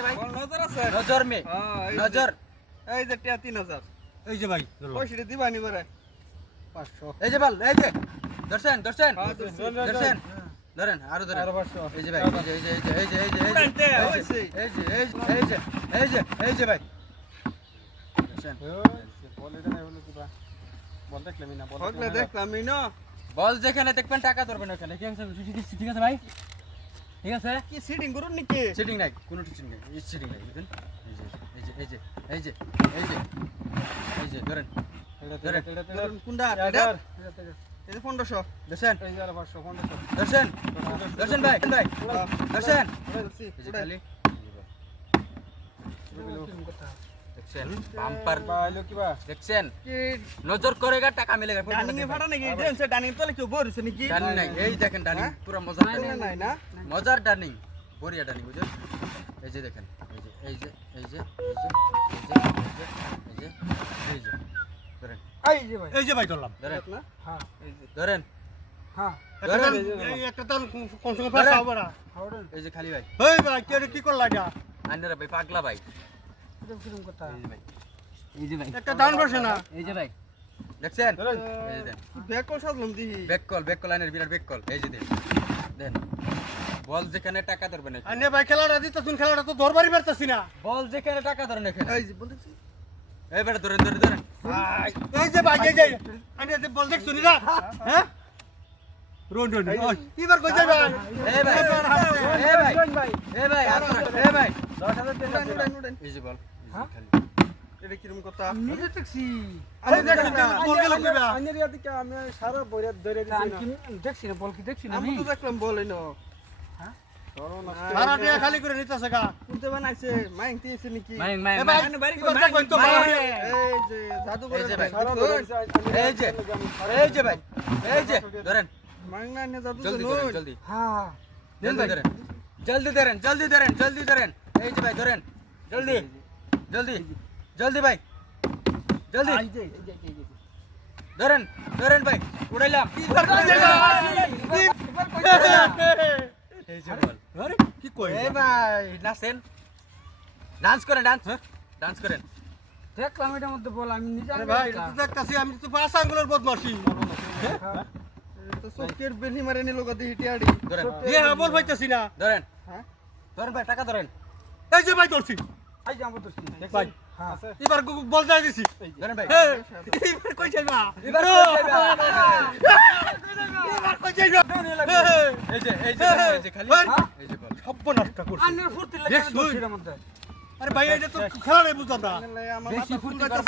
আছে ভাই? বল নজর আছে? নজর মে হ্যাঁ, এই যে- নজর। এই যে টিয়া 3000 এই যে ভাই পয়সাটা দিবানি বরে 500 এই যে বল, এই যে দর্শন দর্শন হ্যাঁ, ধরছি। দর্শন ধরেন আরো ধরেন। আরো 500 এই যে ভাই, এই যে এই যে এই যে এই যে এই যে উড়ানতে এই যে হইছে। এই যে এই যে এই যে এই যে এই যে ভাই দর্শন। বল এটা নাই হলো কিবা বল দেখলামই না বল হকলে দেখলামই না বল যেখানে দেখবেন টাকা ধরবেন ওখানে। ঠিক আছে ঠিক আছে ভাই, ঠিক আছে। কি সিটিং করুন নাকি চিটিং নাই, কোনো চিটিং নাই, এই চিটিং নাই বুঝলেন। এই যে এই যে এই যে এই যে এই যে ধরেন ধরেন ধরুন কোনটা এটা এই যে 1500 দর্শন এই যে আরো 500 1500 দর্শন দর্শন ভাই ভাই দর্শন ধরছি এই যে খালি দেখছেন বাম্পার বাইলো কিবা দেখছেন কি নজর করেগা টাকা মিলেগা। ডানিং এ ফাটা নাকি ডেন্স ডানিং তলে কেউ বরিছে নাকি ডানিং নাই, এই দেখেন ডানিং পুরো মজার নাই ডানিং, নাই না মজার ডানিং, বড়িয়া ডানিং বুঝছেন। এই যে দেখেন এই যে এই যে এই যে এই যে এই যে এই যে ধরেন এই যে ভাই ধরলাম ধরেন না হ্যাঁ এই যে ধরেন হ্যাঁ ধরেন এই একটা দান কোন সময় পাস হবে না এই যে খালি ভাই এই ভাই কি করলা এটা আন্ডারা ভাই পাগলা ভাই। কিরকম কথা এই যে ভাই এই যে ভাই একটা দান বসে না এই যে ভাই দেখছেন ধরেন। এই যে দেন ব্যাক কল সাজলাম দিহি ব্যাক কল আইনের বিরাট ব্যাক কল। এই যে দেন দেন বল যেখানে টাকা ধরবেন এখানে। আনে ভাই খেলাটা দিতে শুন খেলাটা তো ধরবারই পারতাছি না বল যেখানে টাকা ধরেন এখানে। এই যে বলতেছি এই বেটা ধরেন ধরেন ধরেন এই যে ভাই এই যে আনে যে বল দেখ শুনি না হ্যাঁ রোন এবার কই যাই ভাই এই ভাই এই ভাই এই ভাই এই ভাই 10,000 উড়ান এই যে বল এই যে খালি এটা কিরকম কথা নিজে দেখছি আরে দেখ বল গেল কইবা আইনের ইয়াতে কি আমি সারা বইরা ধরে দিছি না দেখছি না বল কি দেখছি না আমি তো দেখলাম বলে না সারা টাকা খালি করে নিতেছে গা কোনতে বানাইছে মাইং দিয়েছে নাকি মাইং মাইং এ ভাই আনে বাড়ি এবার দেখবেন তো ভাই এই যে জাদু করে এই যে ভাই। সারা ধরে দিছি এই যে ভাই এই যে ধরেন মাইং না নে জাদু জলদি জানো ধরেন জলদি হ্যাঁ জলদি ধরেন জলদি ধরেন জলদি ধরেন জলদি ধরেন। এই যে ভাই ধরেন জলদি জলদি জলদি ভাই জলদি ধরেন ধরেন ভাই উড়াইলাম। এই যে বল আরে কি কই এই ভাই নাচেন, ডান্স করেন ডান্স ডান্স করেন। দেখলাম এটার মধ্যে বল আমি নিজে আরে ভাই এটা তো দেখতাছি আমি তো পাঁচ আঙ্গুলের বদমাশি তো চোখের বেলি মারে নিল কত হিটিয়াড়ি ধরেন হ্যাঁ বল পাইতাছি না ধরেন হ্যাঁ ধরেন ভাই টাকা ধরেন এই যে ভাই ধরছি আই যে আমার দোস্ত ভাই হ্যাঁ এবার বল যাই দিছি ধরেন ভাই এই, এবার কই যাইবা এবার কই যাইবা? এবার কই যাইবা এই যে এই যে খালি এই যে বল সব নষ্ট করছি আইনের ফুর্তি লাগে দেখ, দোস্ত এর মধ্যে আরে ভাই এটা তো খেলা নেই বুঝলাম না আমার বেশি মাথা ফুল ফুর্তি যাইতাছে